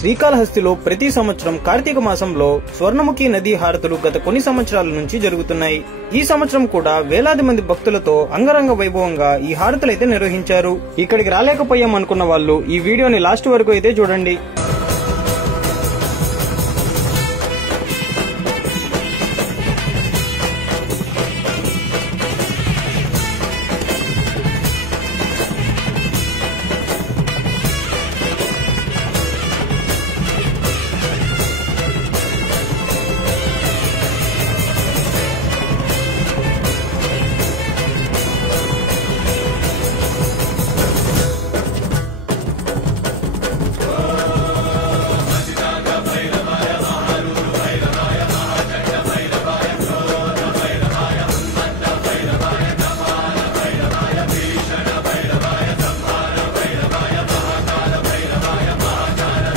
శ్రీకాళహస్తిలో ప్రతి సంవత్సరం కార్తీక మాసంలో స్వర్ణముఖి నదీ హారతులు గత కొన్ని సంవత్సరాల నుంచి జరుగుతున్నాయి. ఈ సంవత్సరం కూడా వేలాది మంది భక్తులతో అంగరంగ వైభవంగా ఈ హారతులైతే నిర్వహించారు. ఇక్కడికి రాలేకపోయాం అనుకున్న వాళ్ళు ఈ వీడియోని లాస్ట్ వరకు అయితే చూడండి.